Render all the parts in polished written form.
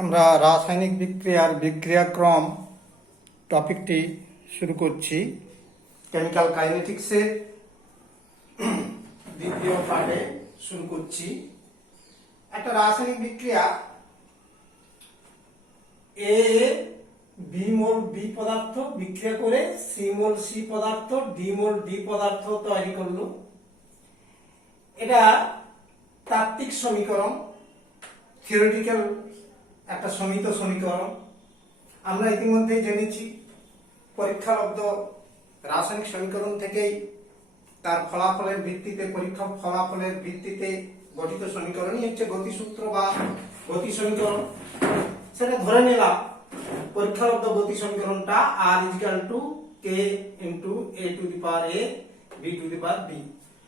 আমরা রাসায়নিক বিক্রিয়ার বিক্রিয়াক্রম টপিকটি শুরু করছি। কেমিক্যাল কাইনেটিক্সের দ্বিতীয় পার্টে শুরু করছি। একটা রাসায়নিক বিক্রিয়া এ বি মোল বি পদার্থ বিক্রিয়া করে সি মোল সি পদার্থ ডি মোল ডি পদার্থ তৈরি করলো। এটা তাত্ত্বিক সমীকরণ, থিওরিটিক্যাল একটা সমিত সমীকরণ। আমরা ইতিমধ্যেই জেনেছি পরীক্ষালব্ধ রাসায়নিক সমীকরণ থেকেই তার ফলাফলের ভিত্তিতে, পরীক্ষা ফলাফলের ভিত্তিতে গঠিত সমীকরণই হচ্ছে গতিসূত্র বা গতি সমীকরণ। সেটা ধরে নিলাম পরীক্ষালব্ধ গতি সমীকরণটা আর equal to k into a to the power a b to the power b.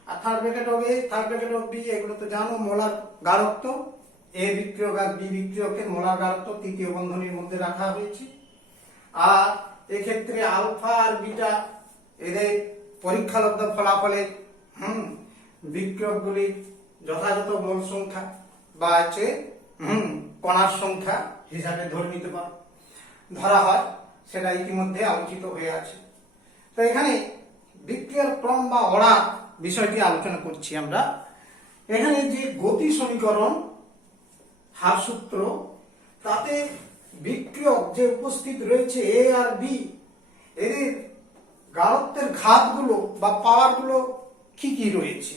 আর third bracket of a, third bracket of b, এগুলো তো জানো মোলার গাঢ়ত্ব। এ বিক্রিয়ক আর বি বিক্রিয়কের মোলার গাঢ়ত্ব তৃতীয় বন্ধনীর মধ্যে রাখা হয়েছে। আর এক্ষেত্রে আলফা আর বিটা এদের পরীক্ষালব্ধ ফলাফলের বিক্রিয়কগুলির যথাযথ মোল সংখ্যা বা হচ্ছে কণার সংখ্যা হিসাবে ধরা হয়। সেটা ইতিমধ্যে আলোচিত হয়ে আছে। তো এখানে বিক্রিয়ার ক্রম বা অর্ডার বিষয়টি আলোচনা করছি আমরা। এখানে যে গতি সমীকরণ হার সূত্র, তাতে বিক্রিয়ক যে উপস্থিত রয়েছে এ আর বি, এদের গাঢ়ত্বের ঘাতগুলো বা পাওয়ারগুলো কি কি রয়েছে।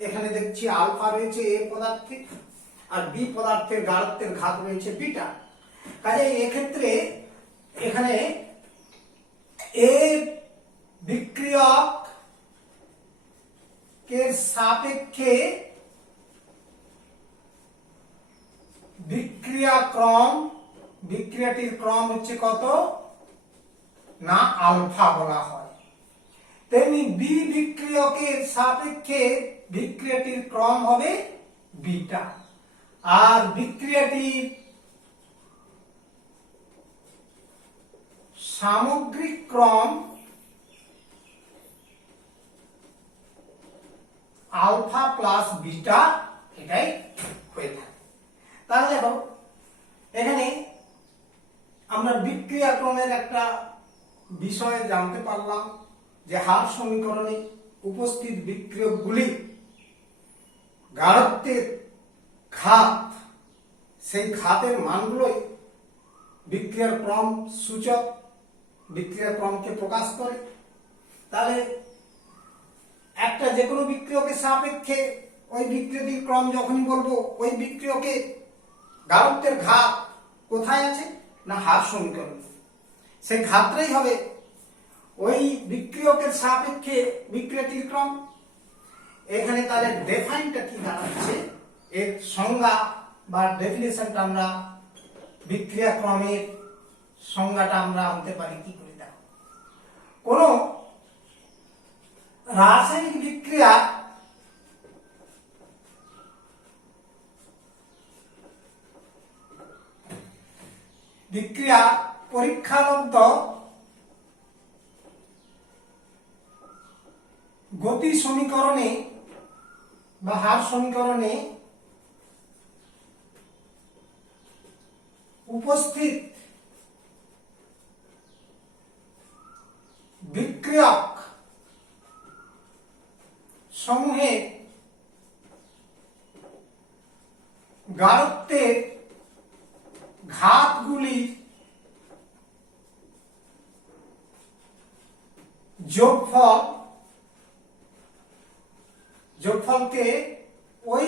এখানে দেখছি আলফা রয়েছে এ পদার্থে আর বি পদার্থের গাঢ়ত্বের ঘাত রয়েছে বিটা। কাজে এক্ষেত্রে এখানে এ বিক্রিয়ক এর সাপেক্ষে বিক্রিয়াটির ক্রম হচ্ছে কত না আলফা বলা হয়। তেমনি বি বিক্রিয়কের সাপেক্ষে বিক্রিয়াটির ক্রম হবে বিটা। আর বিক্রিয়াটির সামগ্রিক ক্রম আলফা প্লাস বিটা, এটাই হয়ে থাকে। তাহলে দেখো এখানে আমরা বিক্রিয়াক্রমের একটা বিষয় জানতে পারলাম যে হার সমীকরণে উপস্থিত বিক্রিয়কগুলি গাঢ়ত্বের ঘাত, সেই ঘাতের মানগুলোই বিক্রিয়ার ক্রম সূচক, বিক্রিয়ার ক্রমকে প্রকাশ করে। তাহলে একটা যে কোনো বিক্রিয়কের সাপেক্ষে ওই বিক্রিয়টির ক্রম যখনই বলবো, ওই বিক্রিয়কে গাঢ়ত্বের ঘাত কোথায় আছে না হার সমীকরণ, সেই ঘাতটাই হবে ওই বিক্রিয়কের সাপেক্ষে বিক্রিয়াটির ক্রম। এখানে তাহলে ডেফাইনটা কি দাঁড়াচ্ছে, এর সংজ্ঞা বা ডেফিনেশনটা আমরা, বিক্রিয়া ক্রমের সংজ্ঞাটা আমরা আনতে পারি কি করে। দেখো কোন রাসায়নিক বিক্রিয়া পরীক্ষালব্ধ গতি সমীকরণে বা হার সমীকরণে উপস্থিত বিক্রিয়ক সমূহে গাঢ়ত্বের ঘাতগুলির যোগফলকে ওই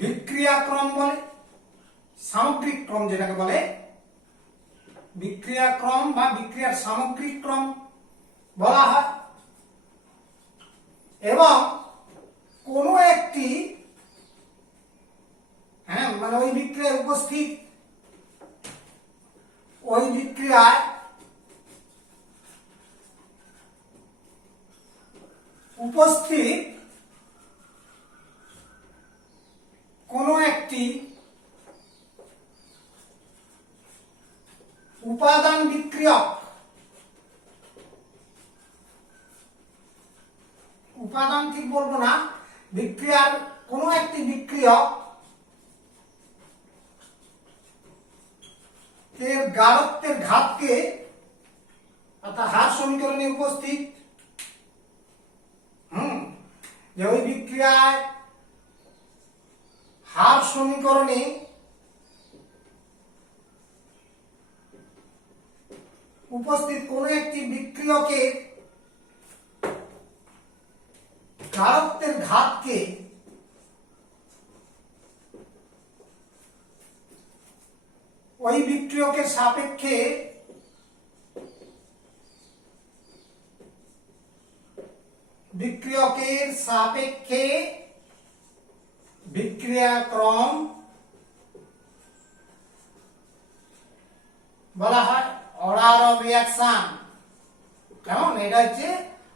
বিক্রিয়াক্রম বলে, সামগ্রিক ক্রম যেটাকে বলে বিক্রিয়াক্রম বা বিক্রিয়ার সামগ্রিক ক্রম বলা হয়। এবং কোনো একটি মানে ওই বিক্রিয়ায় উপস্থিত, ওই বিক্রিয়ায় উপস্থিত কোনো একটি উপাদান বিক্রিয়ক, উপাদান ঠিক বলবো না, বিক্রিয়ার কোনো একটি বিক্রিয়ক এর গাঢ়ত্বের ঘাতকে অর্থাৎ হার সমীকরণে উপস্থিত যে ওই বিক্রিয়ায় হার সমীকরণে উপস্থিত কোন একটি বিক্রিয়কের গাঢ়ত্বের ঘাতকে ওই বিক্রিয়কের সাপেক্ষে বিক্রিয়াক্রম বলা হয় অর্ডার অফ রিঅ্যাকশন। কেমন? এটা হচ্ছে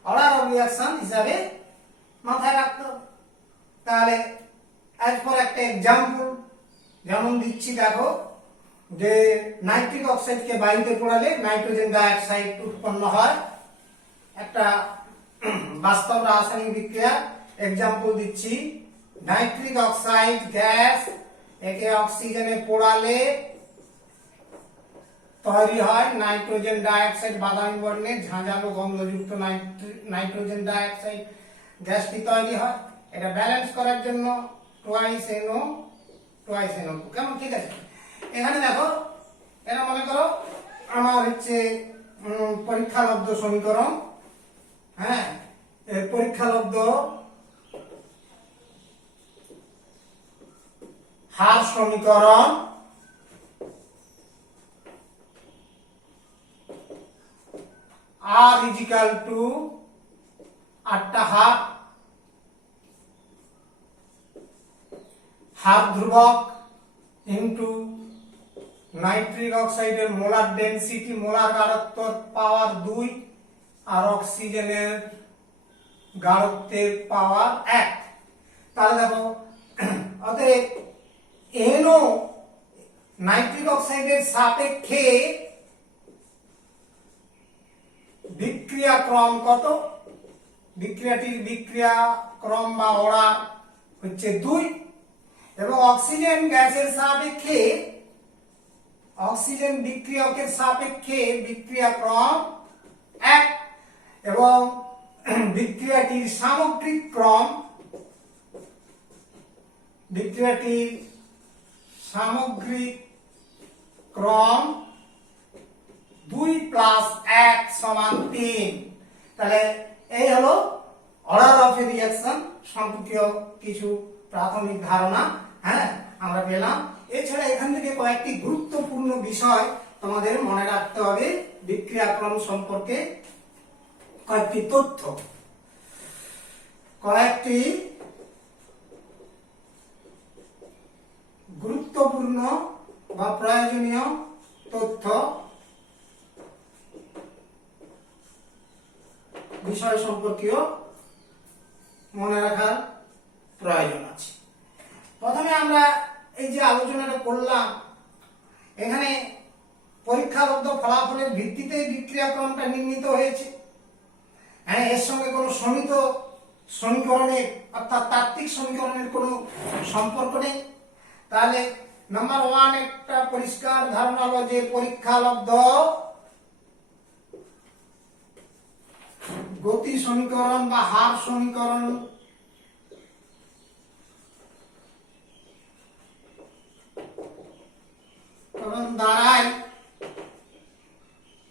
অর্ডার অফ রিঅ্যাকশন হিসাবে মাথায় রাখতে হবে। তাহলে এরপর একটা এক্সাম্পল যেমন দিচ্ছি, দেখো যে নাইট্রিক অক্সাইডকে বায়ুতে পোড়ালে নাইট্রোজেন ডাইঅক্সাইড উৎপন্ন হয়। একটা বাস্তব রাসায়নিক বিক্রিয়া এক্সাম্পল দিচ্ছি। নাইট্রিক অক্সাইড গ্যাস, একে অক্সিজেনে পোড়ালে তৈরি হয় নাইট্রোজেন ডাইঅক্সাইড, বাদামি বর্ণের ঝাঁঝালো গন্ধযুক্ত নাইট্রোজেন ডাইঅক্সাইড গ্যাসটি তৈরি হয়। এটা ব্যালেন্স করার জন্য টুয়াইস NO কেমন? ঠিক আছে। এখানে দেখো, এটা মনে করো আমার হচ্ছে পরীক্ষালব্ধ সমীকরণ। হ্যাঁ, পরীক্ষালব্ধ হার সমীকরণ R is equal to আটটা হাফ ধ্রুবক ইন্টু নাইট্রিক অক্সাইডের মোলার ডেনসিটি, মোলার গাঢ়ত্ব পাওয়ার 2 আর অক্সিজেনের গাঢ়ত্বের পাওয়ার 1। তাহলে দেখো, অতএব NO নাইট্রিক অক্সাইডের সাপেক্ষে বিক্রিয়াক্রম কত? বিক্রিয়াটির বিক্রিয়াক্রম বা অর্ডার হচ্ছে 2, এবং অক্সিজেন গ্যাসের সাপেক্ষে, অক্সিজেন বিক্রিয়কের সাপেক্ষে বিক্রিয়াক্রম 1, এবং বিক্রিয়াটির সামগ্রিক ক্রম, বিক্রিয়াটির সামগ্রিক ক্রম 2 + 1 = 3। তাহলে এই হলো অর্ডার অফ এ রিঅ্যাকশন সম্পর্কীয় কিছু প্রাথমিক ধারণা। হ্যাঁ, আমরা পেলাম। এছাড়া এখান থেকে কয়েকটি গুরুত্বপূর্ণ বিষয় তোমাদের মনে রাখতে হবে বিক্রিয়াক্রম সম্পর্কে। কয়েকটি তথ্য, কয়েকটি গুরুত্বপূর্ণ বা প্রয়োজনীয় তথ্য বিষয় সম্পর্কীয় মনে রাখার প্রয়োজন আছে। প্রথমে আমরা এই যে আলোচনাটা করলাম, এখানে পরীক্ষালব্ধ ফলাফলের ভিত্তিতে বিক্রিয়াক্রমটা নির্ণীত হয়েছে। হ্যাঁ, এর সঙ্গে কোনো সমিত সমীকরণের অর্থাৎ তাত্ত্বিক সমীকরণের কোনো সম্পর্ক নেই। তাহলে নাম্বার 1 একটা পরিষ্কার ধারণা হলো যে পরীক্ষালব্ধ গতি সমীকরণ বা হার সমীকরণ দ্বারাই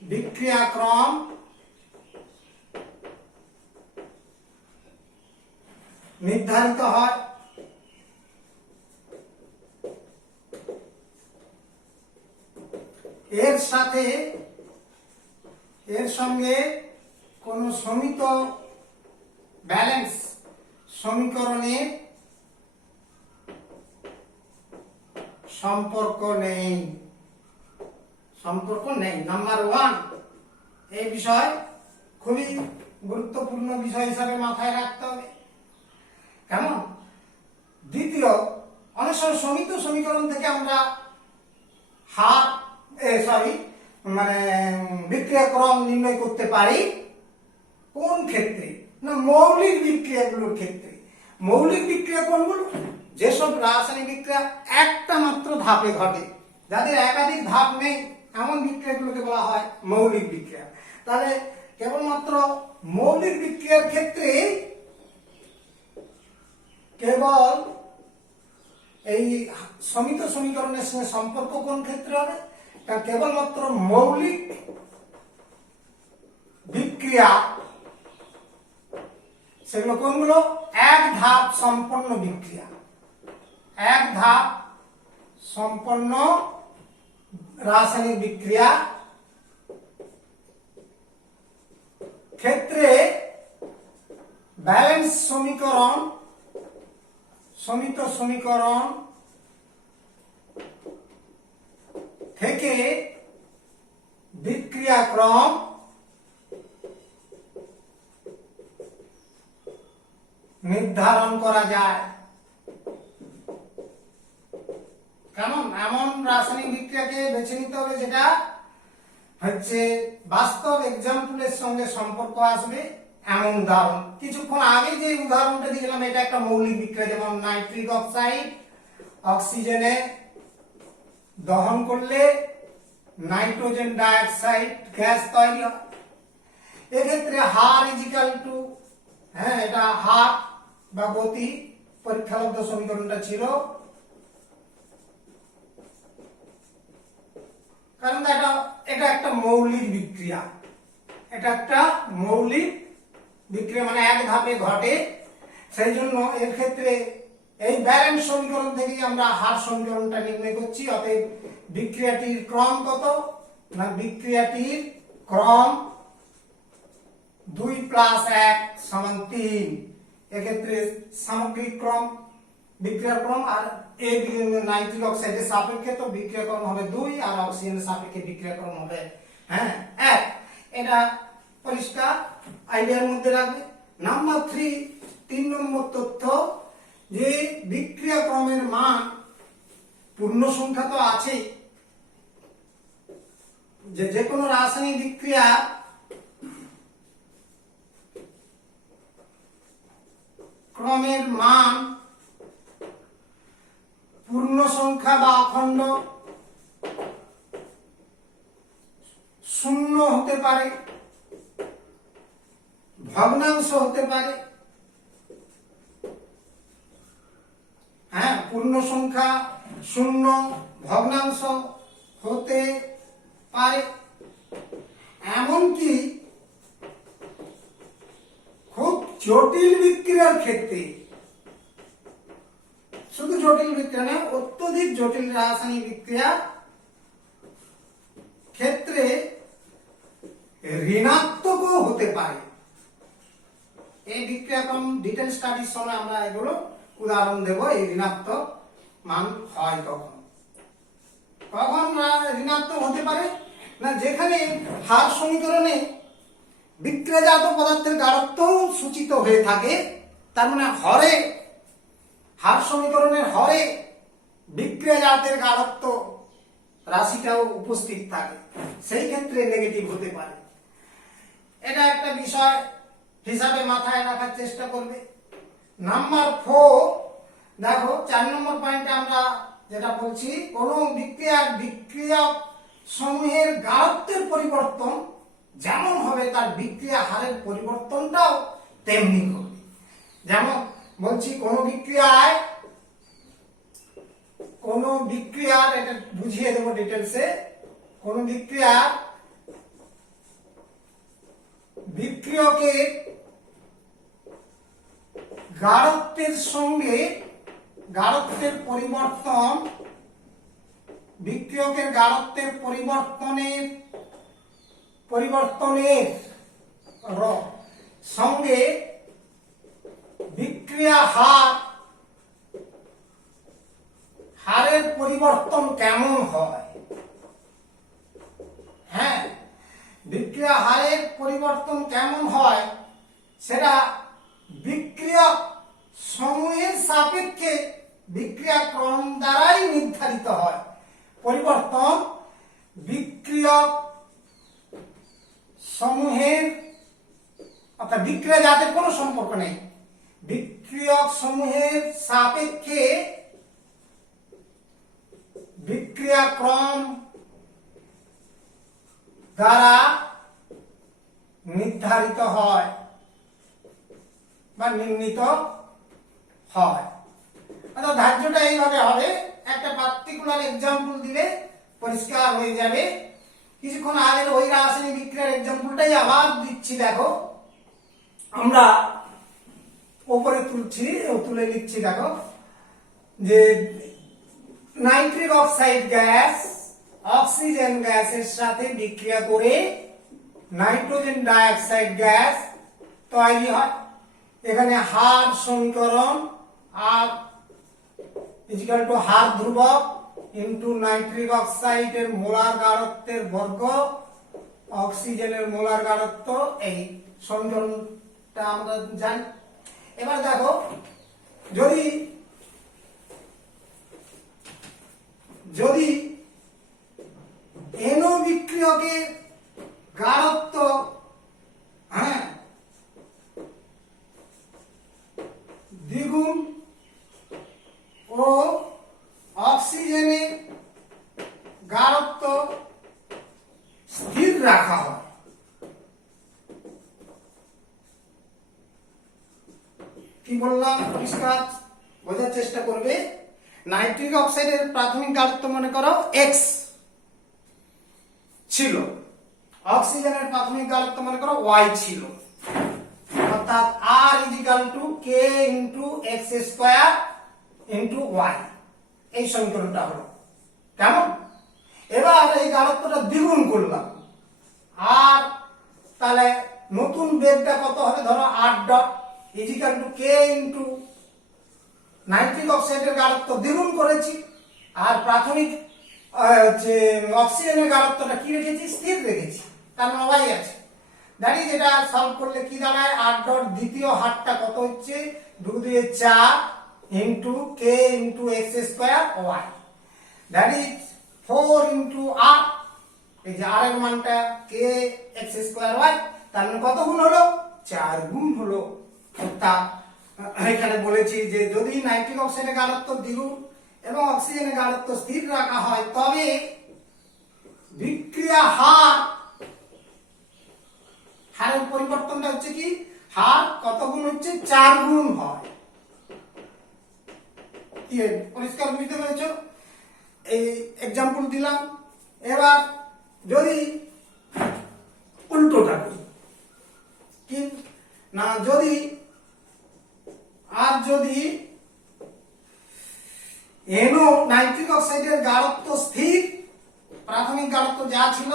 বিক্রিয়াক্রম নির্ধারিত হয়। এর সঙ্গে কোন সমিত ব্যালেন্স সমীকরণের সম্পর্ক নেই। নাম্বার 1 এই বিষয় খুবই গুরুত্বপূর্ণ বিষয় হিসাবে মাথায় রাখতে হবে। কেমন? দ্বিতীয়, অনেক সময় সমিত সমীকরণ থেকে আমরা বিক্রিয়াক্রম নির্ণয় করতে পারি। কোন ক্ষেত্রে? না, মৌলিক বিক্রিয়াগুলোর ক্ষেত্রে। মৌলিক বিক্রিয়া কোনগুলো? যেসব রাসায়নিক বিক্রিয়া একটা মাত্র ধাপে ঘটে, যাদের একাধিক ধাপ নেই, এমন বিক্রিয়াগুলোকে বলা হয় মৌলিক বিক্রিয়া। তাহলে কেবলমাত্র মৌলিক বিক্রিয়ার ক্ষেত্রে কেবল এই সমিত সমীকরণের সঙ্গে সম্পর্ক কোন ক্ষেত্রে হবে? কেবলমাত্র মৌলিক বিক্রিয়া, সেগুলো কোনগুলো? এক ধাপ সম্পন্ন বিক্রিয়া, এক ধাপ সম্পন্ন রাসায়নিক বিক্রিয়া ক্ষেত্রে ব্যালেন্স সমীকরণ, সমিত সমীকরণ থেকে বিক্রিয়াক্রম নির্ধারণ করা যায়। কেমন? এমন রাসায়নিক বিক্রিয়াকে বেছে নিতে হবে যেটা হচ্ছে বাস্তব এক্সাম্পলের সঙ্গে সম্পর্ক আসবে এমন উদাহরণ। কিছুক্ষণ আগে যে উদাহরণটা দিয়েছিলাম এটা একটা মৌলিক বিক্রিয়া, যেমন নাইট্রিক অক্সাইড অক্সিজেনে দহন করলে নাইট্রোজেন ডাইঅক্সাইড গ্যাস তৈরি হয়। এক্ষেত্রে হার ইজিক্যাল টু, এটা হার বা গতি, পরীক্ষালব্ধ সমীকরণটা ছিল, কারণ এটা একটা মৌলিক বিক্রিয়া, এটা একটা মৌলিক বিক্রিয়া মানে এক ধাপে ঘটে। সেই জন্য এর ক্ষেত্রে এই ব্যালেন্স সমীকরণ থেকেই আমরা হার সমীকরণটা নির্ণয় করছি। অতএব বিক্রিয়াটির ক্রম কত? না, বিক্রিয়াটির ক্রম 2 + 1 = 3। এক্ষেত্রে সামগ্রিক ক্রম, বিক্রিয়ার ক্রম, আর এই নাইট্রিক অক্সাইডের সাপেক্ষে তো বিক্রিয়া ক্রম হবে 2 আর অক্সিজেনের সাপেক্ষে বিক্রিয়া ক্রম হবে 1। এটা পরিষ্কার, আইডিয়ার মধ্যে রাখবে। নাম্বার 3 নম্বর তথ্য, যে বিক্রিয়া ক্রমের মান পূর্ণ সংখ্যা তো আছে, যে কোনো রাসায়নিক বিক্রিয়া ক্রমের মান পূর্ণ সংখ্যা বা অখণ্ড, শূন্য হতে পারে, ভগ্নাংশ হতে পারে। পূর্ণ সংখ্যা, শূন্য, ভগ্নাংশ হতে পারে। এমনকি খুব জটিল বিক্রিয়ার ক্ষেত্রে, শুধু জটিল বিক্রিয়া না, অত্যধিক জটিল রাসায়নিক বিক্রিয়া ক্ষেত্রে ঋণাত্মকও হতে পারে। এই বিক্রিয়াক্রম ডিটেল স্টাডির সময় আমরা এগুলো উদাহরণ দেব। এই ঋণাত্মক মান হয় কখন? কখন ঋণাত্মক হতে পারে? না, যেখানে হার সমীকরণে বিক্রিয়াজাত পদার্থের গাঢ়ত্ব সূচিত হয়ে থাকে, তার মানে হরে, হার সমীকরণের হরে বিক্রিয়াজাতের গাঢ়ত্ব রাশিটাও উপস্থিত থাকে, সেই ক্ষেত্রে নেগেটিভ হতে পারে। এটা একটা বিষয় হিসাবে মাথায় রাখার চেষ্টা করবে। নাম্বার 4 দেখো, 4 নম্বর পয়েন্টে আমরা যেটা বলছি, কোন বিক্রিয়ক সমূহের গাঢ়ত্বের পরিবর্তন যেমন হবে তার বিক্রিয়া হারের পরিবর্তনটাও তেমনি হবে। যেমন বলছি, কোন বিক্রিয়ার এটা বুঝিয়ে দেবো ডিটেলসে। কোন বিক্রিয়কের গাঢ়ত্বের সঙ্গে গাঢ়ত্বের পরিবর্তন, বিক্রিয়কের গাঢ়ত্বের পরিবর্তনের সঙ্গে বিক্রিয়া হারের পরিবর্তন কেমন হয়? বিক্রিয়া হারের পরিবর্তন কেমন হয় সেটা বিক্রিয়ক সমূহের সাপেক্ষে বিক্রিয়া ক্রম দ্বারাই নির্ধারিত হয়। পরিবর্তন বিক্রিয়ক সমূহের, অর্থাৎ বিক্রিয়া জাতের কোনো সম্পর্ক নেই, বিক্রিয়ক সমূহের সাপেক্ষে বিক্রিয়াক্রম দ্বারা নির্ধারিত হয় বা নির্ণীত হয়। অর্থাৎ ধার্যটা এইভাবে হবে, একটা পার্টিকুলার এক্সাম্পল দিলে পরিষ্কার হয়ে যাবে। কিছুক্ষণ আগের ওই রাসায়নিক বিক্রিয়ার এক্সাম্পলটাই আবার দিচ্ছি। দেখো, আমরা উপরে তুলে লিখছি। দেখো যে নাইট্রিক অক্সাইড গ্যাস অক্সিজেন গ্যাসের সাথে বিক্রিয়া করে নাইট্রোজেন ডাইঅক্সাইড গ্যাস তৈরি হয়। এখানে হার সমীকরণ আর ইকুয়াল টু হার ধ্রুবক ইনটু নাইট্রিক অক্সাইডের মোলার গাঢ়ত্বের বর্গ অক্সিজেনের মোলার গাঢ়ত্ব, এই সমীকরণটা আমরা জানি। এবার দেখো, যদি NO বিক্রিয়কের গাঢ়ত্ব দ্বিগুণ ও অক্সিজেনের গাঢ়ত্ব স্থির রাখা হয়, কি বললাম পরিষ্কার বোঝার চেষ্টা করবে। নাইট্রিক অক্সাইডের প্রাথমিক গাঢ়ত্ব মনে করো x ছিল, অক্সিজেনের প্রাথমিক গাঢ়ত্ব মনে করো y ছিল, অর্থাৎ R = K × x² × y। এই সমীকরণটা হলো কেমন। এবার এই গাঢ়ত্বটা দ্বিগুণ করলাম, আর তাহলে নতুন বেগটা কত হবে, ধরো R ডট = K × নাইট্রিক অক্সাইডের গাঢ়ত্ব দ্বিগুণ করেছি, আর প্রাথমিক অক্সিজেনের গাঢ়ত্বটা কি রেখেছি, স্থির রেখেছি, তার মানে y আছে। জানি যেটা সলভ করলে কি দাঁড়ায়, R ডট দ্বিতীয় হারটা কত হচ্ছে, 2 × 4 × K × x² y, that is 4 × R। এই যে R এর মানটা K x² y, তার মানে কত গুণ হলো, 4 গুণ হলো। অর্থাৎ এখানে বলেছি যে যদি নাইট্রিক অক্সাইডের গাঢ়ত্ব দ্বিগুণ এবং অক্সিজেনের গাঢ়ত্ব স্থির রাখা হয়, তবে বিক্রিয়া হারের পরিবর্তনটা হচ্ছে কি, হার কত গুণ হচ্ছে, 4 গুণ হয়। কি পরিষ্কার বুঝতে পেরেছো? এই এক্সাম্পল দিলাম। এবার যদি উল্টোটা করি, কি না, যদি NO নাইট্রিক অক্সাইডের গাঢ়ত্ব স্থির, প্রাথমিক গাঢ়ত্ব যা ছিল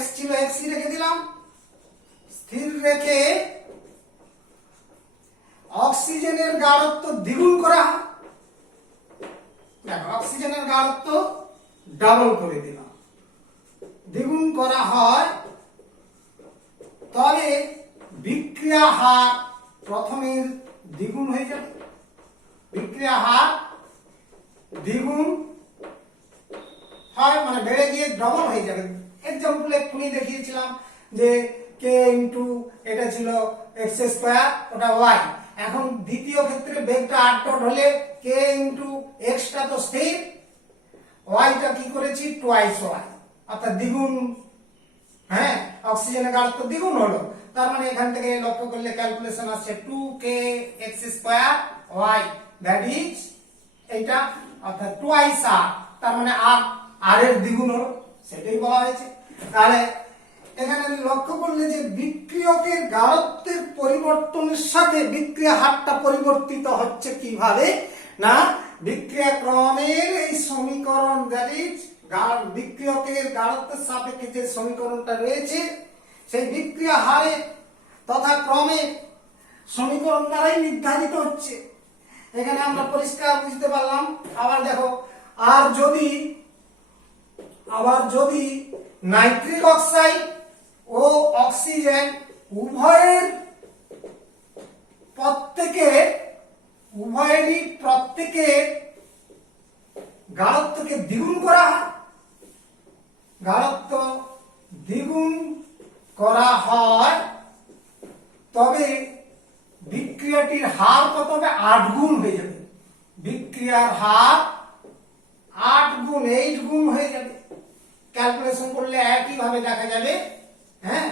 x ছিল x রেখে দিলাম, স্থির রেখে অক্সিজেনের গাঢ়ত্ব দ্বিগুণ করা, দেখো অক্সিজেনের গাঢ়ত্ব ডাবল করে দিলাম, দ্বিগুণ করা হয়, তবে বিক্রিয়া হার প্রথমের দ্বিগুণ হয়ে যাবে। বিক্রিয়া হার দ্বিগুণ হয় মানে বেড়ে গিয়ে ডবল হয়ে যাবে। এক্সাম্পল এক্ষুনি দেখিয়েছিলাম যে K × এটা ছিল x², ওটা y। এখন দ্বিতীয় ক্ষেত্রে বেগটা R ডট হলে K × x টা তো স্থির, y টা কি করেছি, টুয়াইস y, অর্থাৎ দ্বিগুণ। অক্সিজেনের গাঢ়ত্ব দ্বিগুণ হলো, তার মানে এখান থেকে লক্ষ্য করলে ক্যালকুলেশন আসছে 2K x² y, that is এইটা, অর্থাৎ টুয়াইস R, তার মানে R এর দ্বিগুণ হলো, সেটাই বলা হয়েছে। তাহলে এখানে লক্ষ্য করলে যে বিক্রিয়কের গাঢ়ত্বের পরিবর্তনের সাথে বিক্রিয়া হারটা পরিবর্তিত হচ্ছে কিভাবে, না বিক্রিয়া ক্রমের এই সমীকরণ, দ্যাট ইজ বিক্রিয়কের গাঢ়ত্বের সাপেক্ষে যে সমীকরণটা রয়েছে, সেই বিক্রিয়া হারে তথা ক্রমে সমীকরণ দ্বারাই নির্ধারিত হচ্ছে। এখানে আমরা পরিষ্কার বুঝতে পারলাম। আবার দেখো, আবার যদি নাইট্রিক অক্সাইড ও অক্সিজেন উভয়েরই প্রত্যেকের গাঢ়ত্বকে দ্বিগুণ করা হয়, গাঢ়ত্ব দ্বিগুণ করা হয়, তবে বিক্রিয়াটির হার কত হবে? 8 গুণ হয়ে যাবে। বিক্রিয়ার হার 8 গুণ 8 গুণ হয়ে যাবে। ক্যালকুলেশন করলে একই ভাবে দেখা যাবে, হ্যাঁ,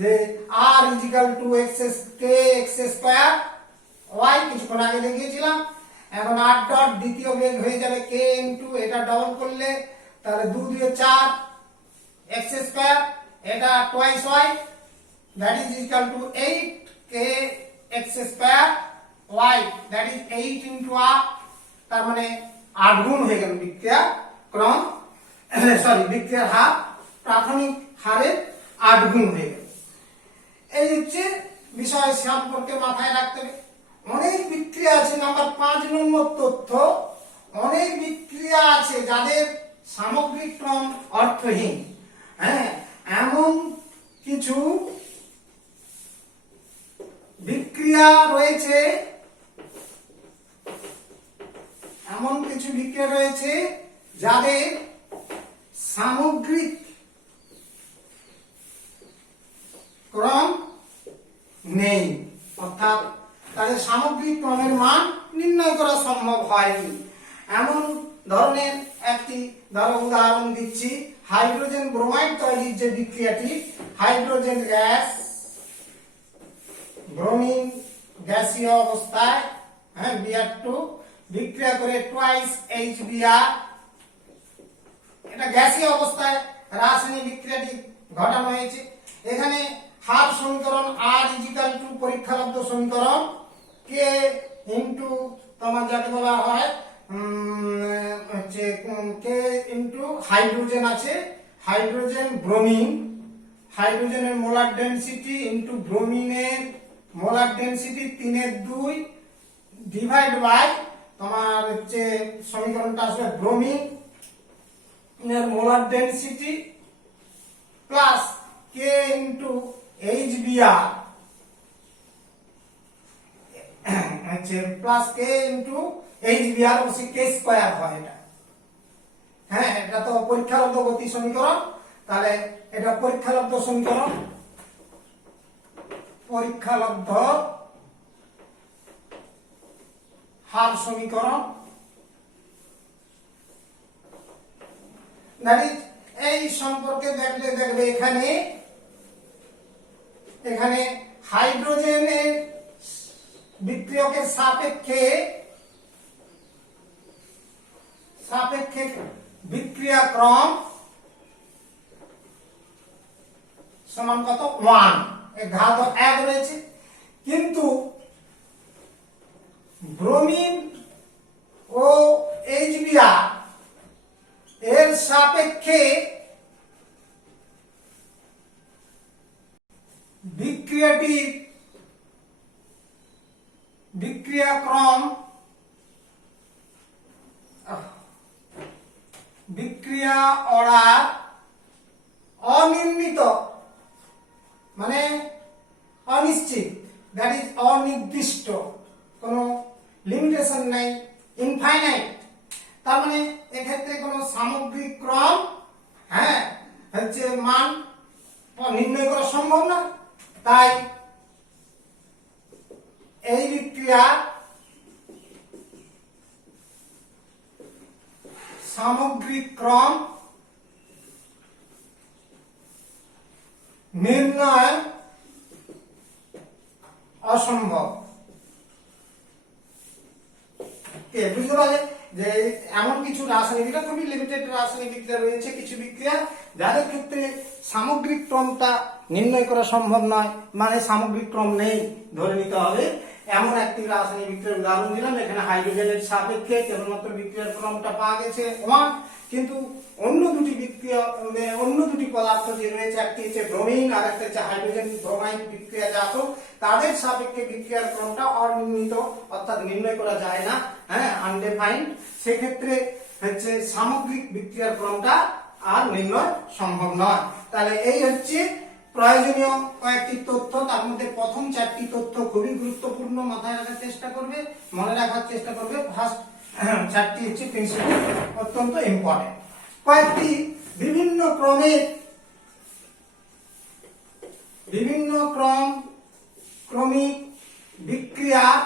যে r x² y কিছুক্ষণ আগে দেখিয়েছিলাম। এখন 8 ডট দ্বিতীয় বেগ হয়ে যাবে k ইনটু, এটা ডবল করলে তাহলে 2 দিয়ে 4 x², এটা twice y, that is equal to 8 k x² y, that is 8 into r, তার মানে 8 গুণ হয়ে গেল বিক্রিয়া ক্রম, বিক্রিয়ার হার প্রাথমিক হারের 8 গুণ হয়ে গেল। এই হচ্ছে বিষয় সম্পর্কে মাথায় রাখতে হবে। অনেক বিক্রিয়া আছে, নাম্বার 5 নম্বর তথ্য, অনেক বিক্রিয়া আছে যাদের সামগ্রিক ক্রম অর্থহীন। হ্যাঁ, এমন কিছু বিক্রিয়া রয়েছে, যাদের সামগ্রিক ক্রম নেই, অর্থাৎ তাদের সামগ্রিক ক্রমের মান নির্ণয় করা সম্ভব হয়নি। এমন ধরনের একটি উদাহরণ দিচ্ছি, হাইড্রোজেন ব্রোমাইড তৈরির যে বিক্রিয়াটি, হাইড্রোজেন গ্যাস ব্রোমিন গ্যাসীয় অবস্থায়, হ্যাঁ, Br2 বিক্রিয়া করে টুয়াইস HBr, এটা গ্যাসীয় অবস্থায় রাসায়নিক বিক্রিয়াটি ঘটানো হয়েছে। এখানে হার সমীকরণ r পরীক্ষালব্ধ সমীকরণ k ইনটু তোমার যাকে বলা হয় হচ্ছে k ইনটু হাইড্রোজেন আছে, হাইড্রোজেন ব্রোমিন, হাইড্রোজেনের মোলার ডেনসিটি ইনটু ব্রোমিনের মোলার ডেনসিটি 3/2 ডিভাইড বাই তোমার হচ্ছে সমীকরণটা আসবে ব্রোমিন এর molar density plus k into HBr, আচ্ছা, প্লাস k ইনটু HBr অবশ্যই k স্কয়ার হয় এটা। হ্যাঁ, এটা তো পরীক্ষালব্ধ গতি সমীকরণ, তাহলে এটা পরীক্ষালব্ধ সমীকরণ, পরীক্ষালব্ধ হার সমীকরণ, এই সম্পর্কে দেখবে এখানে হাইড্রোজেনের বিক্রিয়কের সাপেক্ষে বিক্রিয়া ক্রম সমান কত? 1, ঘাত 1 রয়েছে, কিন্তু ব্রোমিন ও HBr এর সাপেক্ষে বিক্রিয়াটির বিক্রিয়াক্রম বিক্রিয়া অর্ডার অনির্ণিত, মানে অনিশ্চিত, দ্যাট ইজ অনির্দিষ্ট, কোনো লিমিটেশন নাই, ইনফাইনাইট। তার মানে এক্ষেত্রে কোনো সামগ্রিক ক্রম, হ্যাঁ, হচ্ছে মান নির্ণয় করা সম্ভব না। তাই এই বিক্রিয়া সামগ্রিক ক্রম নির্ণয় অসম্ভব। বুঝতে পারলে যে এমন কিছু রাসায়নিক বিক্রিয়া, খুবই লিমিটেড রাসায়নিক বিক্রিয়া রয়েছে, কিছু বিক্রিয়া যাদের ক্ষেত্রে সামগ্রিক ক্রমটা নির্ণয় করা সম্ভব নয়, মানে সামগ্রিক ক্রম নেই ধরে নিতে হবে। এমন একটি রাসায়নিক বিক্রিয়ার উদাহরণ দিলাম। এখানে হাইড্রোজেনের সাপেক্ষে কেবলমাত্র বিক্রিয়ার ক্রমটা পাওয়া গেছে 1, কিন্তু অন্য দুটি পদার্থ যে রয়েছে, একটি হচ্ছে ব্রোমিন আর একটা হচ্ছে হাইড্রোজেন ব্রোমাইড বিক্রিয়াজাত, তাদের সাপেক্ষে বিক্রিয়ার ক্রমটা অনির্ণিত, অর্থাৎ নির্ণয় করা যায় না, হ্যাঁ, আনডিফাইন্ড। সেক্ষেত্রে হচ্ছে সামগ্রিক বিক্রিয়ার ক্রমটা আর নির্ণয় সম্ভব নয়। তাহলে এই হচ্ছে প্রয়োজনীয় কয়েকটি তথ্য, তার মধ্যে প্রথম 4টি তথ্য খুবই গুরুত্বপূর্ণ, মাথায় রাখার চেষ্টা করবে, মনে রাখার চেষ্টা করবে। ফার্স্ট 4টি হচ্ছে প্রিন্সিপাল, অত্যন্ত ইম্পর্টেন্ট। কয়েকটি বিভিন্ন ক্রমিক বিক্রিয়ার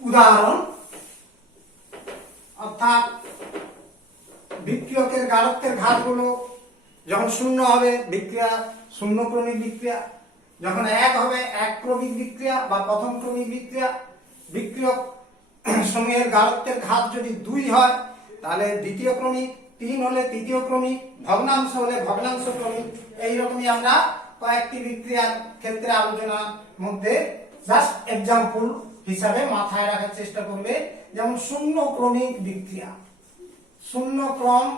উদাহরণ, অর্থাৎ বিক্রিয়কের গাঢ়ত্বের ঘাতগুলো যখন শূন্য হবে বিক্রিয়া শূন্য ক্রমিক বিক্রিয়া, যখন এক হবে এক ক্রমিক বিক্রিয়া বা প্রথম ক্রমিক বিক্রিয়া, বিক্রিয়ক সমূহের গাঢ়ত্বের ঘাত যদি 2 হয় তাহলে দ্বিতীয় ক্রমিক, 3 হলে তৃতীয় ক্রমিক, ভগ্নাংশ হলে ভগ্নাংশ ক্রমিক। এইরকমই আমরা কয়েকটি বিক্রিয়ার ক্ষেত্রে আলোচনার মধ্যে জাস্ট এক্সাম্পল হিসাবে মাথায় রাখার চেষ্টা করবে। যেমন শূন্য ক্রমিক বিক্রিয়া, শূন্য ক্রম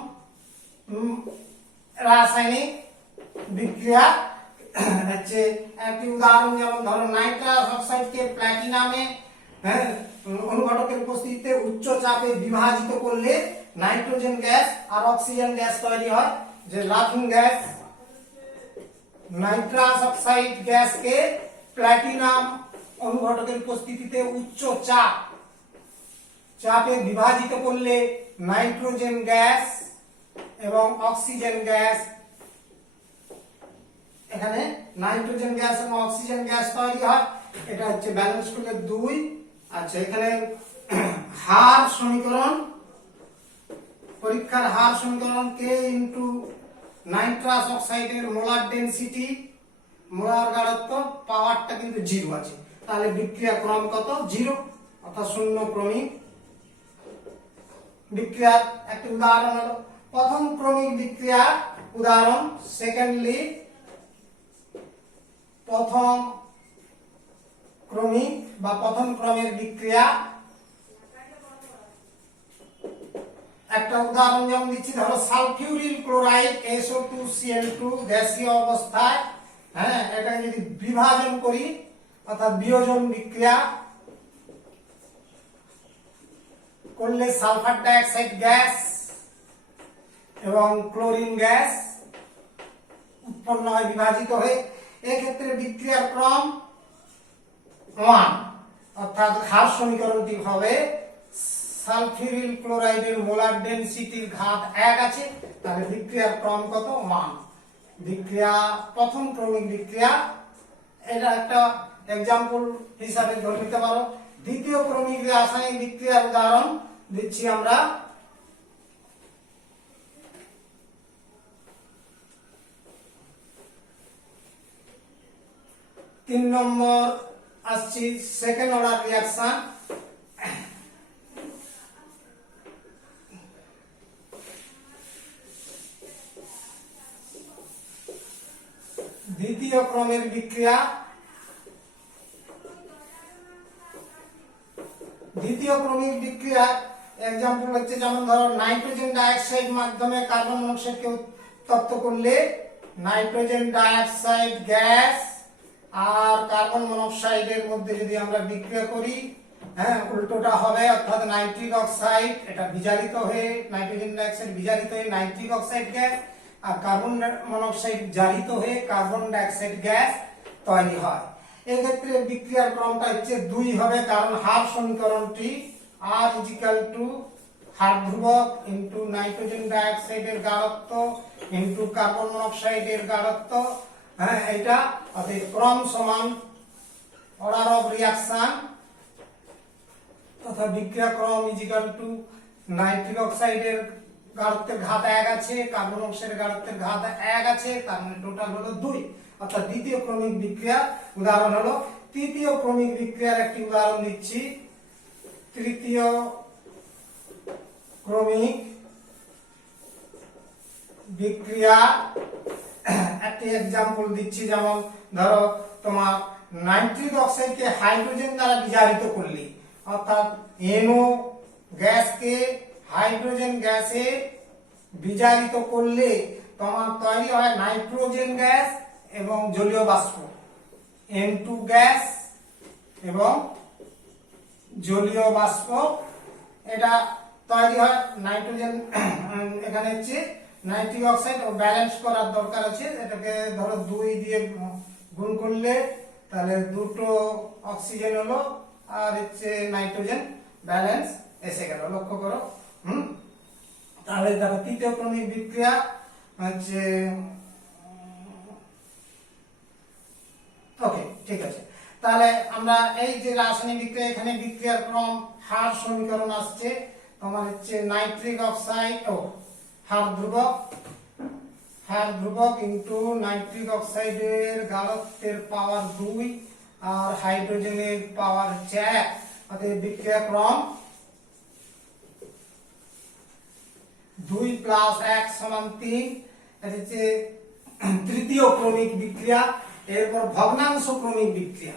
রাসায়নিক বিক্রিয়া হচ্ছে একটি উদাহরণ। যেমন ধরো নাইট্রাস অক্সাইডকে প্লাটিনামে অনুঘটকের উপস্থিতিতে উচ্চ চাপে বিভাজিত করলে নাইট্রোজেন গ্যাস আর অক্সিজেন গ্যাস তৈরি হয়, যে লাফিং গ্যাস। নাইট্রাস অক্সাইড গ্যাসকে প্লাটিনাম অনুঘটকের উপস্থিতিতে উচ্চ চাপে বিভাজিত করলে নাইট্রোজেন গ্যাস এবং অক্সিজেন গ্যাস, এখানে নাইট্রোজেন গ্যাস এবং অক্সিজেন গ্যাস তৈরি হয়। এটা হচ্ছে ব্যালেন্স করলে 2। আচ্ছা, এখানে হার সমীকরণ, পরীক্ষার হার সমীকরণ K ইনটু নাইট্রাস অক্সাইডের মোলার ডেনসিটি, মোলার গাঢ়ত্ব, পাওয়ারটা কিন্তু 0 আছে, তাহলে বিক্রিয়া ক্রম কত? 0, অর্থাৎ শূন্য ক্রমিক বিক্রিয়ার একটি উদাহরণ হলো প্রথম ক্রমিক বিক্রিয়ার উদাহরণ। সেকেন্ডলি, প্রথম ক্রমিক বা প্রথম ক্রমের বিক্রিয়া একটা উদাহরণ যেমন দিচ্ছি, ধরো সালফিউরিল ক্লোরাইড SO2Cl2 গ্যাসীয় অবস্থায়, এটা যদি বিভাজন করি অর্থাৎ বিয়োজন বিক্রিয়া করলে সালফার ডাইঅক্সাইড গ্যাস এবং ক্লোরিন গ্যাস উৎপন্ন হয় বিভাজিত হয়ে। এক্ষেত্রে বিক্রিয়ার ক্রম 1, অর্থাৎ হার সমীকরণটি হবে সালফিউরিল ক্লোরাইডের মোলার ডেনসিটির ঘাত 1 আছে, তাহলে বিক্রিয়ার ক্রম কত? 1। বিক্রিয়া প্রথম ক্রমিক বিক্রিয়া, এটা একটা এক্সাম্পল হিসাবে ধরে নিতে পারো। দ্বিতীয় ক্রমিক রাসায়নিক বিক্রিয়ার উদাহরণ দিচ্ছি আমরা। তিন নম্বর আসছি সেকেন্ড অর্ডার রিঅ্যাকশন। দ্বিতীয় ক্রমের বিক্রিয়া, দ্বিতীয় ক্রমিক বিক্রিয়া এক্সাম্পল হচ্ছে যেমন ধরো নাইট্রোজেন ডাইঅক্সাইড মাধ্যমে কার্বন মনোক্সাইডকে উত্তপ্ত করলে নাইট্রোজেন ডাইঅক্সাইড গ্যাস আর কার্বন মনোক্সাইডের মধ্যে যদি আমরা বিক্রিয়া করি, উল্টোটা হবে, অর্থাৎ নাইট্রিক অক্সাইড এটা বিজারিত হয়ে নাইট্রোজেন ডাইঅক্সাইড বিজারিত হয়ে নাইট্রিক অক্সাইড গ্যাস আর কার্বন মনোক্সাইড জারিত হয়ে কার্বন ডাইঅক্সাইড গ্যাস তৈরি হয়। এক্ষেত্রে বিক্রিয়ার ক্রমটা হচ্ছে 2 হবে, কারণ হার সমীকরণটি R = হার ধ্রুবক ইনটু নাইট্রোজেন ডাইঅক্সাইডের গাঢ়ত্ব ইনটু কার্বন মনোক্সাইডের গাঢ়ত্ব। এটা অর্থাৎ ক্রম সমান অর্ডার অফ রিঅ্যাকশন, তথা বিক্রিয়া ক্রম = নাইট্রিক অক্সাইডের গাঢ়ত্বের ঘাত 1 আছে, কার্বন অক্সাইডের গাঢ়ত্বের ঘাত 1 আছে, তার মানে টোটাল হলো 2, অর্থাৎ দ্বিতীয় ক্রমিক বিক্রিয়া উদাহরণ হলো। তৃতীয় ক্রমিক বিক্রিয়ার একটি উদাহরণ দিচ্ছি। তৃতীয় ক্রমিক বিক্রিয়া একটি এক্সাম্পল দিচ্ছি, যেমন ধরো তোমার নাইট্রিক অক্সাইডকে হাইড্রোজেন দ্বারা বিজারিত করলে, অর্থাৎ NO গ্যাসকে হাইড্রোজেন গ্যাসে বিজারিত করলে তোমার তৈরি হয় নাইট্রোজেন গ্যাস এবং জলীয় বাষ্প N2 গ্যাস এবং জলীয় বাষ্প। এটা তৈরি হয় নাইট্রোজেন, এখানে হচ্ছে নাইট্রিক অক্সাইড ও ব্যালেন্স করার দরকার আছে, এটাকে ধরো 2 দিয়ে গুণ করলে তাহলে 2টো অক্সিজেন হলো আর হচ্ছে নাইট্রোজেন ব্যালেন্স এসে গেল, লক্ষ্য করো। তাহলে দেখো তৃতীয় ক্রমিক বিক্রিয়া হচ্ছে ওকে, ঠিক আছে। তাহলে আমরা এই যে রাসায়নিক বিক্রিয়া, এখানে বিক্রিয়ার ক্রম হার সমীকরণ আসছে তোমার হচ্ছে নাইট্রিক অক্সাইড ও হার ধ্রুবক ইনটু নাইট্রিক অক্সাইডের গাঢ়ত্বের পাওয়ার 2 আর হাইড্রোজেনের পাওয়ার 4, অতএব বিক্রিয়া ক্রম 2 + 1 = 3। এটা হচ্ছে তৃতীয় ক্রমিক বিক্রিয়া। এরপর ভগ্নাংশ ক্রমিক বিক্রিয়া।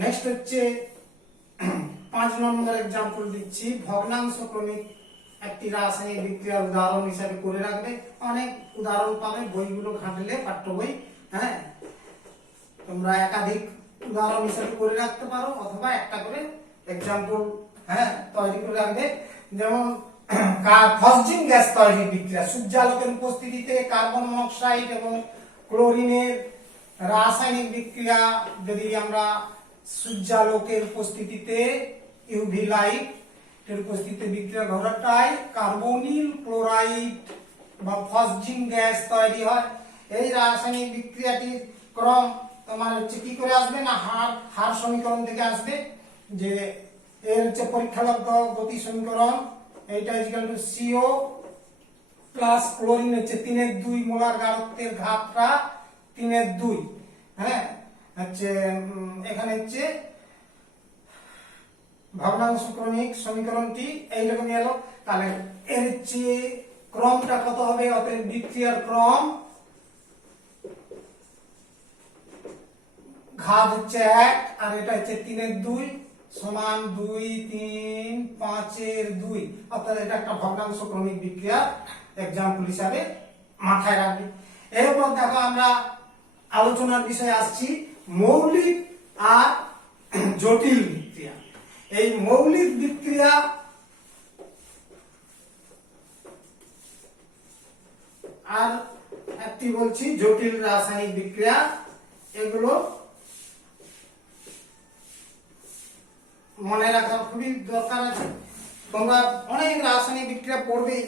নেক্সট হচ্ছে 5 নম্বর एग्जांपल দিচ্ছি। ভগ্নাংশ ক্রমিক একটি রাসায়নিক বিক্রিয়ার উদাহরণ হিসেবে করে রাখবে। অনেক উদাহরণ পাবে বইগুলো ঘাঁটলে, পাঠ্য বই। হ্যাঁ, তোমরা একাধিক উদাহরণ হিসেবে করে রাখতে পারো অথবা একটা করে एग्जांपल তৈরি করে রাখবে। যেমন ফসজিন গ্যাস তৈরির বিক্রিয়া, সূর্যালোকের উপস্থিতিতে কার্বন মনোক্সাইড এবং ক্লোরিনের রাসায়নিক বিক্রিয়া। যদি আমরা সূর্যালোকের উপস্থিতিতে ইউভি লাইট এর উপস্থিতিতে বিক্রিয়া ঘটায় কার্বনিল ক্লোরাইড বা ফসজিন গ্যাস তৈরি হয়। এই রাসায়নিক বিক্রিয়াটির ক্রম তোমার হচ্ছে কি করে আসবে না হার সমীকরণ থেকে আসবে। যে এর হচ্ছে পরীক্ষালব্ধ গতি সমীকরণ, এইটা equal to CO plus chlorine হচ্ছে 3-2 মোলার গাঢ়ত্বের ঘাতটা 3-2। হ্যাঁ, হচ্ছে এখানে হচ্ছে ভগ্নাংশ ক্রমিক সমীকরণটি এইরকম এলো। তাহলে এর হচ্ছে ক্রমটা কত হবে? অতএব বিক্রিয়ার ক্রম ঘাত হচ্ছে 1 আর এটা হচ্ছে 3-2 সমান 2, 3, 5-2। অর্থাৎ এটা একটা ভগ্নাংশ ক্রমিক বিক্রিয়া एग्जांपल হিসাবে মাথায় রাখবে। এরপর দেখো আমরা আলোচনার বিষয়ে আসছি মৌলিক আর জটিল বিক্রিয়া। এই মৌলিক বিক্রিয়া আর একটি বলছি জটিল রাসায়নিক বিক্রিয়া, এগুলো মনে রাখা খুবই দরকার আছে। তোমরা অনেক রাসায়নিক বিক্রিয়া পড়বে।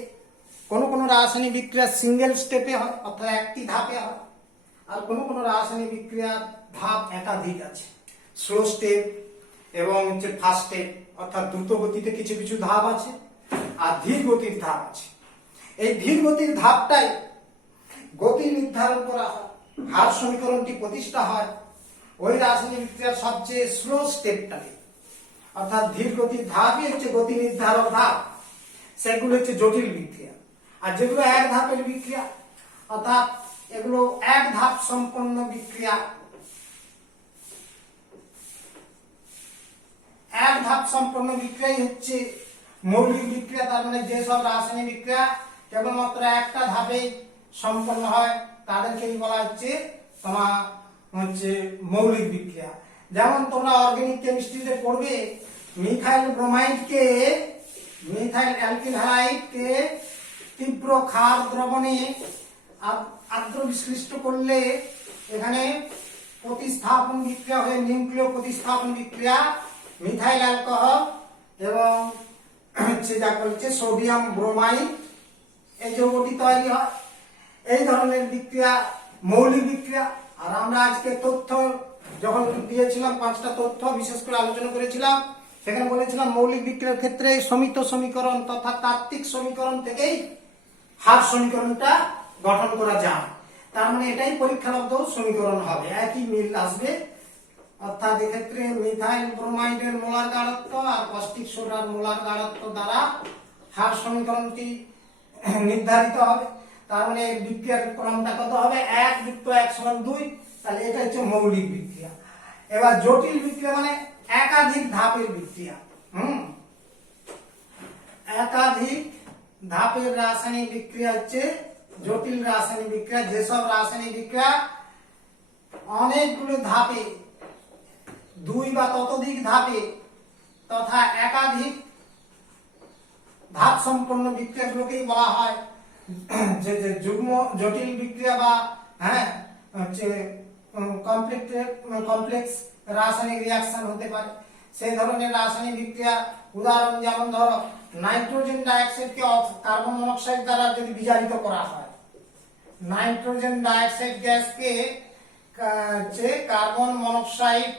কোন রাসায়নিক বিক্রিয়া সিঙ্গেল স্টেপে হয় অর্থাৎ একটি ধাপে হয়, আর কোন রাসায়নিক বিক্রিয়া ধাপ একাধিক আছে। স্লো স্টেপ এবং হচ্ছে ফাস্ট স্টেপ, অর্থাৎ দ্রুত গতিতে কিছু কিছু ধাপ আছে আর ধীর গতির ধাপ আছে। এই ধীর গতির ধাপটাই গতি নির্ধারণ করা হয়, হার সমীকরণটি প্রতিষ্ঠা হয় ওই রাসায়নিক বিক্রিয়ার সবচেয়ে স্লো স্টেপটাকে। অর্থাৎ ধীর গতির ধাপই হচ্ছে গতি নির্ধারক ধাপ, সেগুলো হচ্ছে জটিল বিক্রিয়া। আর যেগুলো এক ধাপের বিক্রিয়া অর্থাৎ এগুলো এক ধাপ সম্পন্ন বিক্রিয়া, এক ধাপ সম্পন্ন বিক্রিয়াই হচ্ছে মৌলিক বিক্রিয়া। তার মানে যেসব রাসায়নিক বিক্রিয়া কেবলমাত্র একটা ধাপে সম্পন্ন হয় তাদেরকেই বলা হচ্ছে তোমার হচ্ছে মৌলিক বিক্রিয়া। যেমন তোমরা অর্গানিক কেমিস্ট্রিতে পড়বে মিথাইল ব্রোমাইডকে মিথাইল অ্যালকিল হ্যালাইডকে তীব্র ক্ষার দ্রবণে আর্দ্র বিশ্লিষ্ট করলে এখানে প্রতিস্থাপন বিক্রিয়া হয়ে নিউক্লিয় প্রতিস্থাপন বিক্রিয়া মিথাইল অ্যালকোহল এবং হচ্ছে যা বলছে সোডিয়াম ব্রোমাইড এই যৌগটি তৈরি হয়। এই ধরনের বিক্রিয়া মৌলিক বিক্রিয়া। আর আমরা আজকে তথ্য যখন দিয়েছিলাম 5টা তথ্য বিশেষ করে আলোচনা করেছিলাম, সেখানে বলেছিলাম মৌলিক বিক্রিয়ার ক্ষেত্রে সমিত সমীকরণ তথা তাত্ত্বিক সমীকরণ থেকেই হার সমীকরণটা গঠন করা যায়। তার মানে এটাই পরীক্ষালব্ধ সমীকরণ হবে, একই মিল আসবে। অর্থাৎ এক্ষেত্রে মিথাইল ব্রোমাইডের মোলার গাঢ়ত্ব আর কস্টিক সোডার মোলার গাঢ়ত্ব দ্বারা হার সমীকরণটি নির্ধারিত হবে। তার মানে বিক্রিয়ার ক্রমটা কত হবে? 1 + 1 = 2। তাহলে এটা হচ্ছে মৌলিক বিক্রিয়া। এবার জটিল বিক্রিয়া মানে একাধিক ধাপের বিক্রিয়া। একাধিক ধাপের রাসায়নিক বিক্রিয়া হচ্ছে জটিল রাসায়নিক বিক্রিয়া। যেসব রাসায়নিক বিক্রিয়া অনেকগুলো ধাপে, 2 বা ততোধিক ধাপে তথা একাধিক ধাপ সম্পন্ন বিক্রিয়াগুলোকেই বলা হয় যে যুগ্ম জটিল বিক্রিয়া বা হচ্ছে কমপ্লেক্স রাসায়নিক রিঅ্যাকশন হতে পারে। সেই ধরনের রাসায়নিক বিক্রিয়া উদাহরণ যেমন ধরো নাইট্রোজেন ডাইঅক্সাইডকে কার্বন মনোক্সাইড দ্বারা যদি বিজারিত করা হয়, নাইট্রোজেন ডাইঅক্সাইড গ্যাসকে যে কার্বন মনোক্সাইড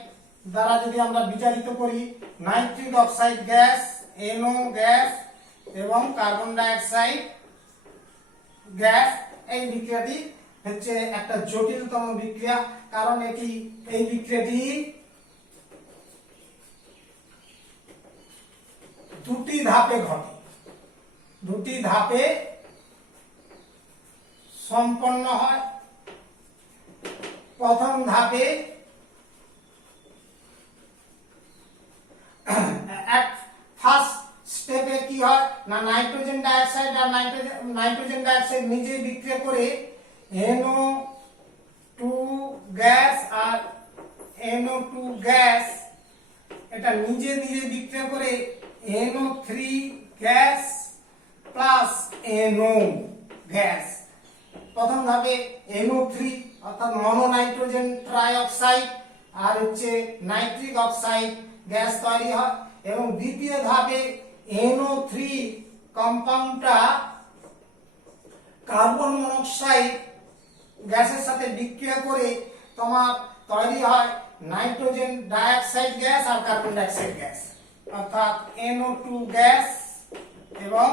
দ্বারা যদি আমরা বিজারিত করি nitric oxide gas, NO gas এবং কার্বন ডাই অক্সাইড গ্যাস, এই বিক্রিয়াটি হচ্ছে একটা জটিলতম বিক্রিয়া, কারণ এই বিক্রিয়াটি দুটি ধাপে ঘটে, দুটি ধাপে সম্পন্ন হয়। প্রথম ধাপে ফার্স্ট স্টেপে কি হয় না, নাইট্রোজেন ডাইঅক্সাইড আর নাইট্রোজেন ডাইঅক্সাইড নিজে বিক্রিয়া করে NO2 গ্যাস আর NO2 গ্যাস এটা নিজে নিজে বিক্রিয়া করে NO3 gas plus NO gas. প্রথম ধাপে NO3 অর্থাৎ মনো নাইট্রোজেন ট্রাইঅক্সাইড আর হচ্ছে নাইট্রিক অক্সাইড গ্যাস তৈরি হয়, এবং দ্বিতীয় ধাপে NO3 কম্পাউন্ডটা কার্বন মনোক্সাইড গ্যাসের সাথে বিক্রিয়া করে তোমার তৈরি হয় নাইট্রোজেন ডাইঅক্সাইড গ্যাস আর কার্বন ডাইঅক্সাইড গ্যাস, অর্থাৎ NO2 গ্যাস এবং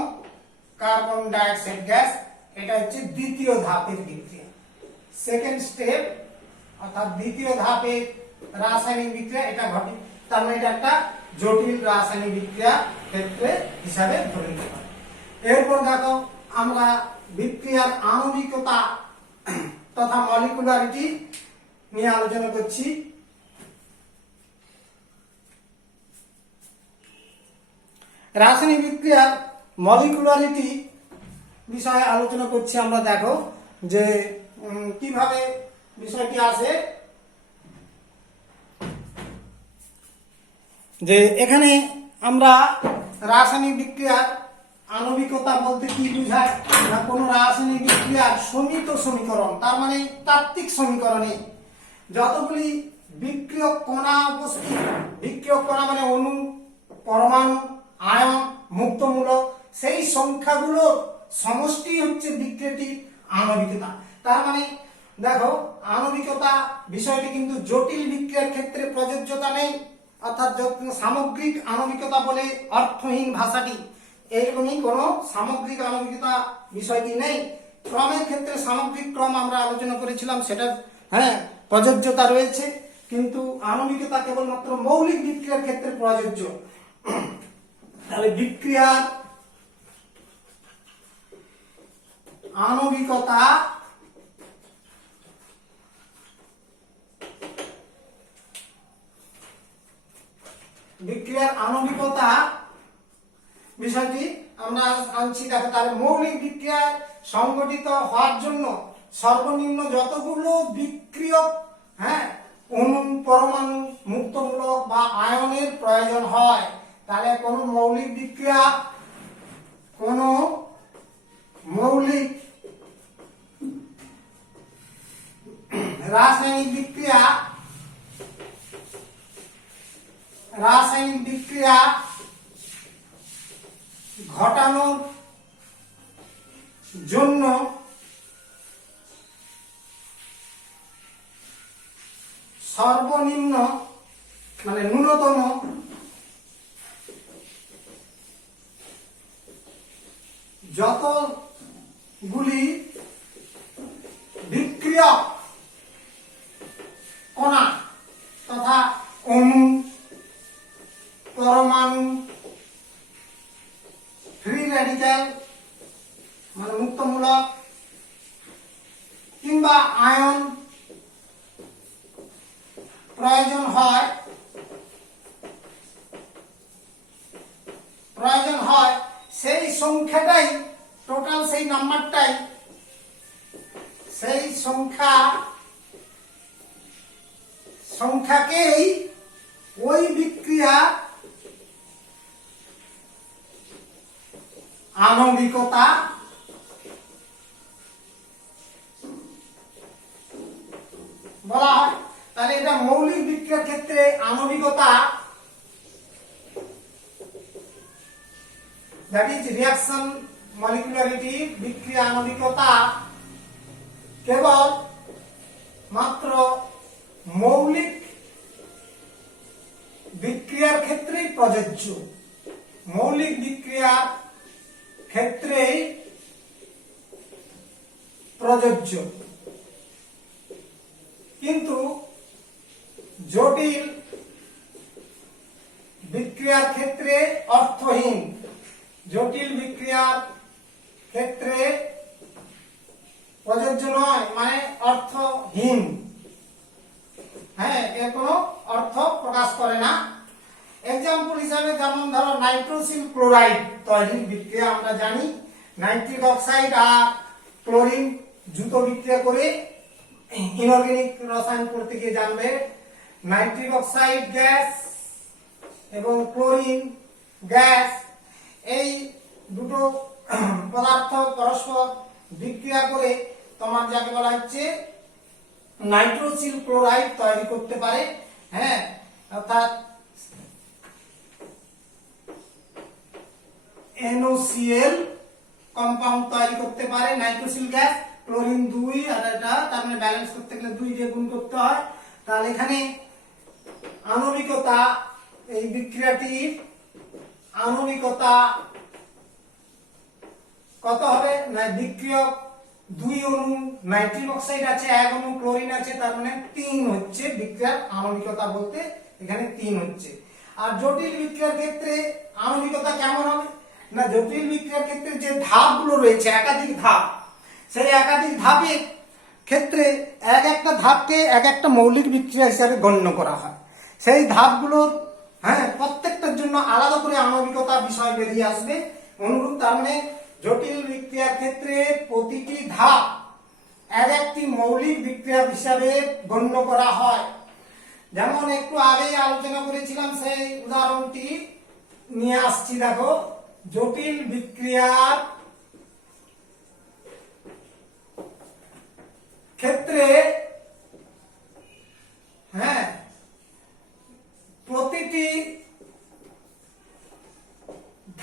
কার্বন ডাইঅক্সাইড গ্যাস। এটা হচ্ছে দ্বিতীয় ধাপের বিক্রিয়া, সেকেন্ড স্টেপ, অর্থাৎ দ্বিতীয় ধাপে রাসায়নিক বিক্রিয়া এটা ঘটে। তার মানে এটা একটা জটিল রাসায়নিক বিক্রিয়া ক্ষেত্রে হিসাবে ধরে নিতে পারি। এরপর দেখো আমরা বিক্রিয়ার আণবিকতা তথা মলিকুলারিটি নিয়ে আলোচনা করছি। রাসায়নিক বিক্রিয়ার মলিকুলারিটি বিষয়ে আলোচনা করছি আমরা। দেখো যে কিভাবে বিষয়টি আসে, যে এখানে আমরা রাসায়নিক বিক্রিয়ার আণবিকতা বলতে কি বোঝায় না, কোন রাসায়নিক বিক্রিয়ার সমিত সমীকরণ, তার মানে তাত্ত্বিক সমীকরণে যতগুলি বিক্রিয়ক কণা উপস্থিত, বিক্রিয়ক কণা মানে অণু, পরমাণু, আয়ন, মুক্তমূলক, সেই সংখ্যাগুলোর সমষ্টি হচ্ছে বিক্রিয়াটির আণবিকতা। তার মানে দেখো আণবিকতা বিষয়টি কিন্তু জটিল বিক্রিয়ার ক্ষেত্রে প্রযোজ্যতা নেই, অর্থাৎ সামগ্রিক আণবিকতা বলে অর্থহীন ভাষাটি, এইরকমই কোনো সামগ্রিক আণবিকতা বিষয়টি নেই। ক্রমের ক্ষেত্রে সামগ্রিক ক্রম আমরা আলোচনা করেছিলাম, সেটা প্রযোজ্যতা রয়েছে, কিন্তু আণবিকতা কেবলমাত্র মৌলিক বিক্রিয়ার ক্ষেত্রে প্রযোজ্য। তাহলে বিক্রিয়ার আণবিকতা বিষয়টি আমরা আনছি। দেখো তাহলে মৌলিক বিক্রিয়ায় সংগঠিত হওয়ার জন্য সর্বনিম্ন যতগুলো বিক্রিয়ক অণু, পরমাণু, মুক্তমূলক বা আয়নের প্রয়োজন হয়, তাহলে কোন মৌলিক রাসায়নিক বিক্রিয়া ঘটানোর জন্য সর্বনিম্ন মানে ন্যূনতম যতগুলি বিক্রিয়ক কণা তথা অণু, পরমাণু, ফ্রি রেডিক্যাল মানে মুক্তমূলক কিংবা আয়ন প্রয়োজন হয় সেই সংখ্যাটাই টোটাল, সেই নাম্বারটাই, সেই সংখ্যাকেই ওই বিক্রিয়া আণবিকতা বলা হয়। তাহলে এটা মৌলিক বিক্রিয়ার ক্ষেত্রে আণবিকতা, দ্যাট ইজ রিঅ্যাকশন মলিকুলারিটি, বিক্রিয়া আণবিকতা কেবল মাত্র মৌলিক বিক্রিয়ার ক্ষেত্রেই প্রযোজ্য, মৌলিক বিক্রিয়ার ক্ষেত্রেই প্রযোজ্য, কিন্তু জটিল বিক্রিয়ার ক্ষেত্রে অর্থহীন, জটিল বিক্রিয়ার ক্ষেত্রে প্রযোজ্য নয়, মানে অর্থহীন। হ্যাঁ, এর কোনো অর্থ প্রকাশ করে না। এক্সাম্পল হিসাবে যেমন ধরো নাইট্রোসিল ক্লোরাইড তৈরির বিক্রিয়া আমরা জানি, নাইট্রিক অক্সাইড আর ক্লোরিন যুত বিক্রিয়া করে, ইনঅর্গানিক রসায়ন পড়তে গিয়ে জানবে নাইট্রিক অক্সাইড গ্যাস এবং ক্লোরিন গ্যাস, এই দুটো পদার্থ পরস্পর বিক্রিয়া করে তোমার যাকে বলা হচ্ছে নাইট্রোসিল ক্লোরাইড তৈরি করতে পারে। হ্যাঁ, অর্থাৎ NaCl কম্পাউন্ড তৈরি করতে পারে নাইট্রোসিল গ্যাস, ক্লোরিন 2 আর এটা তার মানে ব্যালেন্স করতে গেলে 2 দিয়ে গুণ করতে হয়। তাহলে এখানে আণবিকতা, এই বিক্রিয়াটির আণবিকতা কত হবে না, বিক্রিয়ক 2 অণু নাইট্রিক অক্সাইড আছে, 1 অণু ক্লোরিন আছে, তার মানে 3 হচ্ছে বিক্রিয়ার আণবিকতা, বলতে এখানে 3 হচ্ছে। আর জটিল বিক্রিয়ার ক্ষেত্রে আণবিকতা কেমন হবে না, জটিল বিক্রিয়ার ক্ষেত্রে যে ধাপগুলো রয়েছে, একাধিক ধাপ, সেই একাধিক ধাপের ক্ষেত্রে এক একটা ধাপকে এক একটা মৌলিক বিক্রিয়া হিসাবে গণ্য করা হয়। সেই ধাপগুলোর প্রত্যেকটার জন্য আলাদা করে আণবিকতা বিষয় বেরিয়ে আসবে অনুরূপ। তার মানে জটিল বিক্রিয়ার ক্ষেত্রে প্রতিটি ধাপ এক একটি মৌলিক বিক্রিয়া হিসাবে গণ্য করা হয়। যেমন একটু আগেই আলোচনা করেছিলাম, সেই উদাহরণটি নিয়ে আসছি। দেখো, জটিল বিক্রিয়ার ক্ষেত্রে প্রতিটি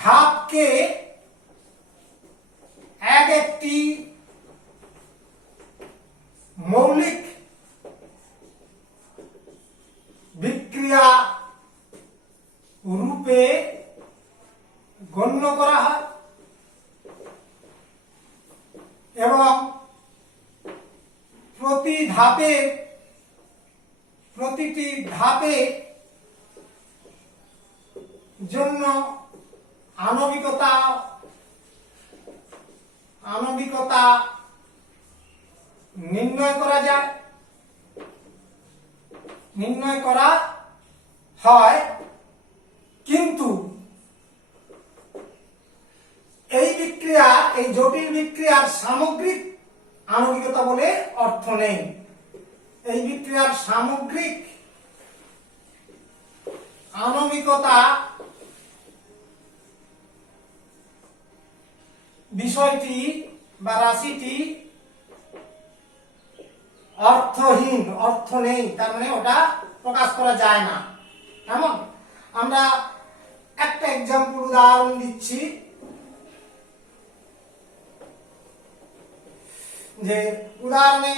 ধাপকে এক একটি মৌলিক বিক্রিয়া রূপে গণ্য করা হয় এবং প্রতিটি ধাপে জন্য আণবিকতা নির্ণয় করা হয়, কিন্তু এই জটিল বিক্রিয়ার সামগ্রিক আণবিকতা বলে অর্থ নেই। এই বিক্রিয়ার সামগ্রিক আণবিকতা বিষয়টি বা রাশিটি অর্থহীন, অর্থ নেই, তার মানে ওটা প্রকাশ করা যায় না। কেমন, আমরা একটা এক্সাম্পল উদাহরণ দিচ্ছি, যে উদাহরণে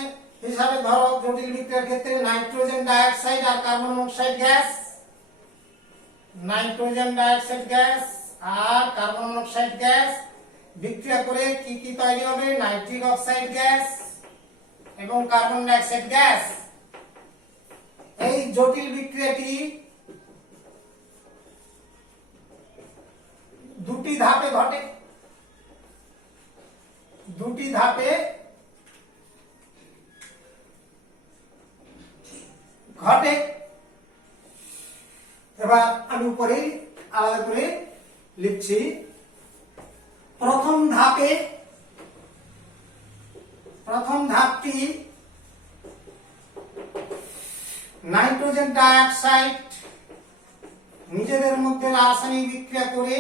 হিসাবে ধরো জটিল বিক্রিয়ার ক্ষেত্রে নাইট্রোজেন ডাইঅক্সাইড আর carbon monoxide gas, nitrogen dioxide gas আর কার্বন মনোক্সাইড গ্যাস বিক্রিয়া করে কি কি তৈরি হবে, নাইট্রিক অক্সাইড গ্যাস এবং কার্বন ডাইঅক্সাইড গ্যাস। এই জটিল বিক্রিয়াটি দুটি ধাপে ঘটে, এবার আমি উপরে আলাদা করে লিখছি। প্রথম ধাপটি নাইট্রোজেন ডাইঅক্সাইড নিজেদের মধ্যে রাসায়নিক বিক্রিয়া করে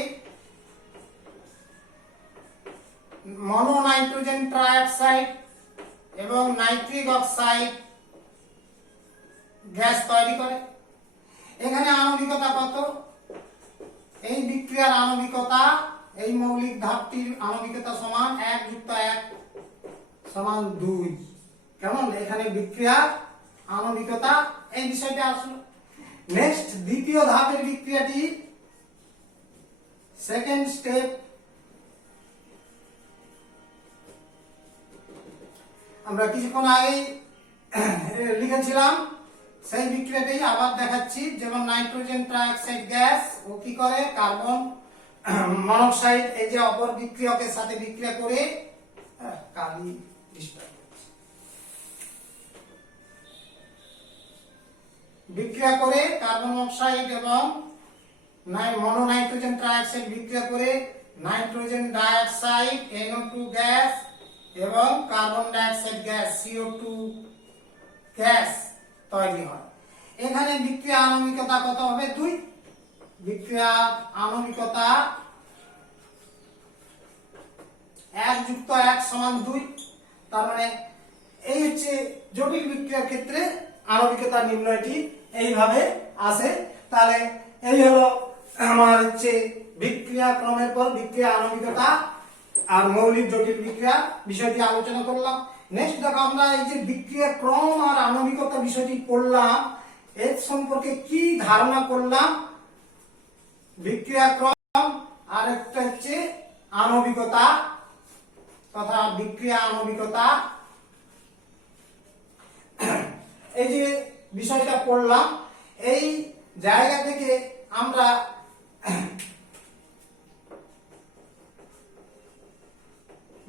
মনো নাইট্রোজেন ট্রাইঅক্সাইড এবং নাইট্রিক অক্সাইড গ্যাস তৈরি করে। এখানে আণবিকতা কত, এই বিক্রিয়ার আণবিকতা, এই মৌলিক ধাপটির আণবিকতা সমান 1 + 1 = 2। কেমন, এখানে বিক্রিয়ার আণবিকতা, এই বিষয়টা আসলো। নেক্সট দ্বিতীয় ধাপের বিক্রিয়াটি, সেকেন্ড স্টেপ, আমরা কিছুক্ষণ আগেই লিখেছিলাম, সেই বিক্রিয়াটাই আবার দেখাচ্ছি। যেমন নাইট্রোজেন ট্রাইঅক্সাইড গ্যাস ও কি করে কার্বন মনোক্সাইড, এই যে অপর বিক্রিয়কের সাথে বিক্রিয়া করে কালি বিক্রিয়া করে কার্বন অক্সাইড এবং মনোনাইট্রোজেন ট্রাইঅক্সাইড বিক্রিয়া করে নাইট্রোজেন ডাইঅক্সাইড NO2 গ্যাস এবং carbon dioxide gas CO2 gas তৈরি হয়। এখানে বিক্রিয়া আণবিকতা কত হবে? 2। বিক্রিয়া আণবিকতা 1 যুক্ত 1 সমান 2। তার মানে এই হচ্ছে জটিল বিক্রিয়ার ক্ষেত্রে আণবিকতা নির্ণয়টি এইভাবে আসে। তাহলে এই হলো আমার হচ্ছে বিক্রিয়া ক্রমের পর বিক্রিয়া আণবিকতা আর মৌলিক জটিল বিক্রিয়া বিষয়টি আলোচনা করলাম। নেক্সট দেখো, আমরা এই যে বিক্রিয়া ক্রম আর আণবিকতা বিষয়টি পড়লাম, এর সম্পর্কে কি ধারণা করলাম? বিক্রিয়া ক্রম আর একটা হচ্ছে আণবিকতা তথা বিক্রিয়া আণবিকতা, এই যে বিষয়টা পড়লাম, এই জায়গা থেকে আমরা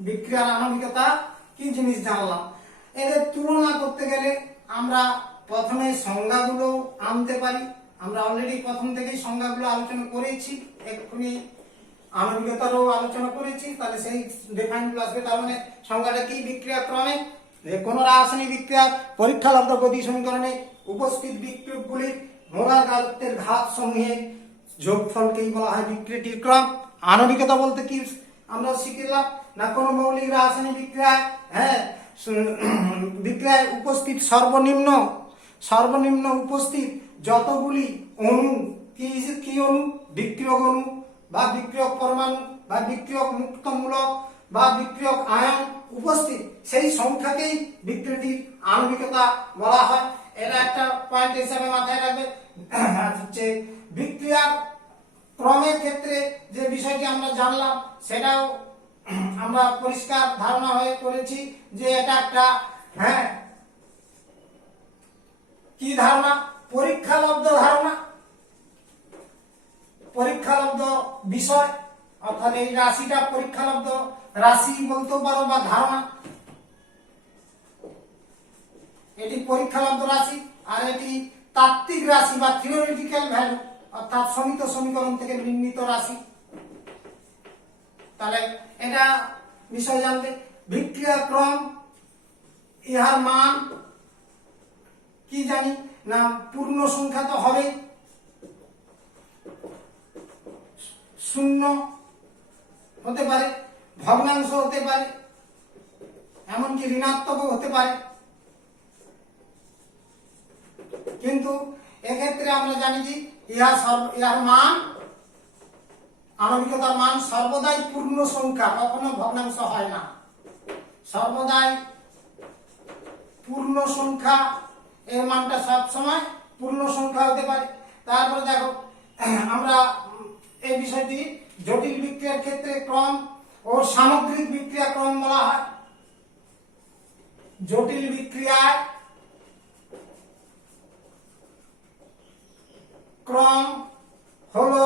বিক্রিয়ার আণবিকতা কি জিনিস জানলাম। এদের তুলনা করতে গেলে আমরা প্রথমে সংজ্ঞাগুলো আনতে পারি। আমরা অলরেডি প্রথম থেকেই সংজ্ঞাগুলো আলোচনা করেছি, এক্ষুনি আণবিকতারও আলোচনা করেছি। তাহলে সেই ডিফাইনগুলো আসবে। তার মানে সংজ্ঞাটা কি? বিক্রিয়া ক্রমে যে কোন রাসায়নিক বিক্রিয়ার পরীক্ষালব্ধ গতি সমীকরণে উপস্থিত বিক্রিয়কগুলির মোলার গাঢ়ত্বের ঘাত সমূহের যোগফলকেই বলা হয় বিক্রিয়াটির ক্রম। আণবিকতা বলতে কি আমরা শিখলাম না, কোন মৌলিক রাসায়নিক বিক্রিয়ায় বিক্রিয়ায় উপস্থিত সর্বনিম্ন উপস্থিত যতগুলি অণু, কি অণু? বিক্রিয়ক অণু বা বিক্রিয়ক পরমাণু বা বিক্রিয়ক মুক্ত মূলক বা বিক্রিয়ক আয়ন উপস্থিত, সেই সংখ্যাকেই বিক্রিয়াটির আণবিকতা বলা হয়। এটা একটা পয়েন্ট হিসাবে মাথায় রাখবে। হচ্ছে বিক্রিয়া ক্রমের ক্ষেত্রে যে বিষয়টি আমরা জানলাম, সেটাও আমরা পরিষ্কার ধারণা হয়ে করেছি যে এটা একটা কি ধারণা? পরীক্ষালব্ধ ধারণা, পরীক্ষালব্ধ বিষয়, অর্থাৎ এই রাশিটা পরীক্ষালব্ধ রাশি বলতে পারো বা ধারণা। এটি পরীক্ষালব্ধ রাশি আর এটি তাত্ত্বিক রাশি বা থিওরিটিক্যাল ভ্যালু, অর্থাৎ সমিত সমীকরণ থেকে নির্ণীত রাশি। তাহলে এটা বিষয় জানতে, বিক্রিয়া ক্রম, ইহার মান কি জানি না, পূর্ণ সংখ্যা তো হবে, শূন্য হতে পারে, ভগ্নাংশ হতে পারে, এমনকি ঋণাত্মকও হতে পারে। কিন্তু এক্ষেত্রে আমরা জানি যে ইহার মান, আণবিকতার মান সর্বদাই পূর্ণ সংখ্যা, কখনো ভগ্নাংশ হয় না, সর্বদাই পূর্ণ সংখ্যা। এর মানটা সবসময় পূর্ণ সংখ্যা হতে পারে। তারপরে দেখো, আমরা এই বিষয়টি জটিল বিক্রিয়ার ক্ষেত্রে ক্রম ও সামগ্রিক বিক্রিয়া ক্রম বলা হয়। জটিল বিক্রিয়ায় ক্রম হলো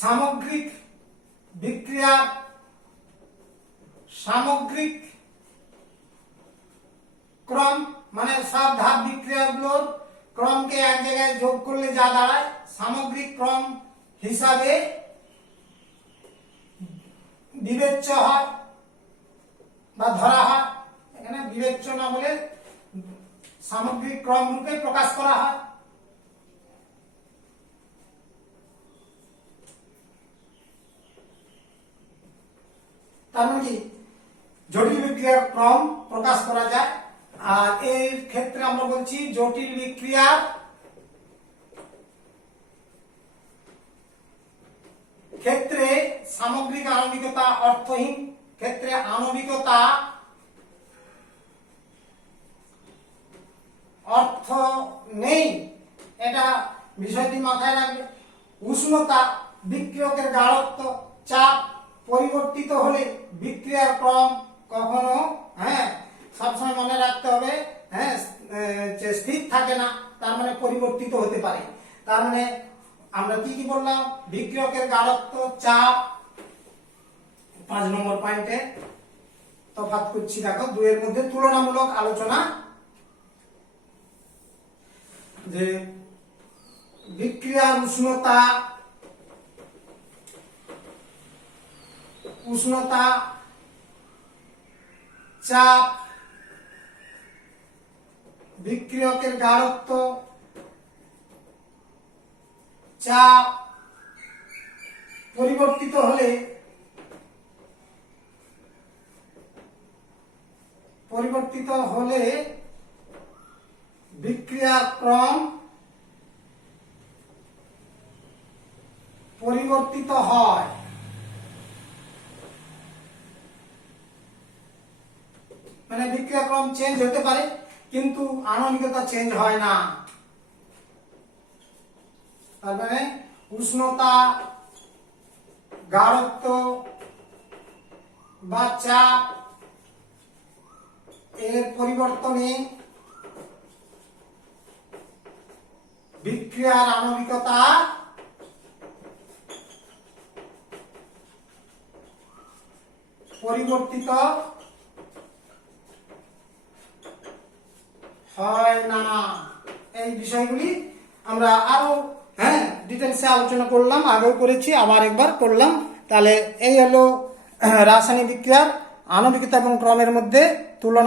সামগ্রিক বিক্রিয়া, সামগ্রিক ক্রম মানে সব ধাপ বিক্রিয়াগুলোর ক্রমকে এক জায়গায় যোগ করলে যা দাঁড়ায় সামগ্রিক ক্রম হিসাবে বিবেচ্য হয় বা ধরা হয়। এখানে বিবেচ্য না বলে সামগ্রিক ক্রম রূপে প্রকাশ করা হয়। তার মানে কি জটিল বিক্রিয়ার ক্রম প্রকাশ করা যায়। আর এর ক্ষেত্রে আমরা বলছি জটিল বিক্রিয়ার ক্ষেত্রে সামগ্রিক আণবিকতা অর্থহীন, ক্ষেত্রে আণবিকতা অর্থ নেই, এটা বিষয়টি মাথায় রাখবে। উষ্ণতা, বিক্রিয়কের গাঢ়ত্ব, চাপ পরিবর্তিত হলে বিক্রিয়ার ক্রম কখনো সবসময় মনে রাখতে হবে যে স্থির থাকে না, তার মানে পরিবর্তিত হতে পারে। তার মানে আমরা কি কি বললাম? বিক্রিয়কের গাঢ়ত্ব, চাপ। 5 নম্বর পয়েন্টে তফাৎ করছি, দেখো দুইয়ের মধ্যে তুলনামূলক আলোচনা, যে বিক্রিয়ার উষ্ণতা, চাপ, বিক্রিয়কের গাঢ়ত্ব, চাপ পরিবর্তিত হলে বিক্রিয়ার ক্রম পরিবর্তিত হয়। মানে বিক্রিয়াক্রম চেঞ্জ হতে পারে কিন্তু আণবিকতা চেঞ্জ হয় না। তার মানে উষ্ণতা, গাঢ়ত্ব বা চাপ এর পরিবর্তনে বিক্রিয়ার আণবিকতা পরিবর্তিত হয় না। এই বিষয়গুলি আমরা আরো ডিটেলসে আলোচনা করলাম, আগেও করেছি, আবার একবার করলাম। তাহলে এই হলো রাসায়নিক বিক্রিয়ার আণবিকতা এবং ক্রমের মধ্যে তুলনা।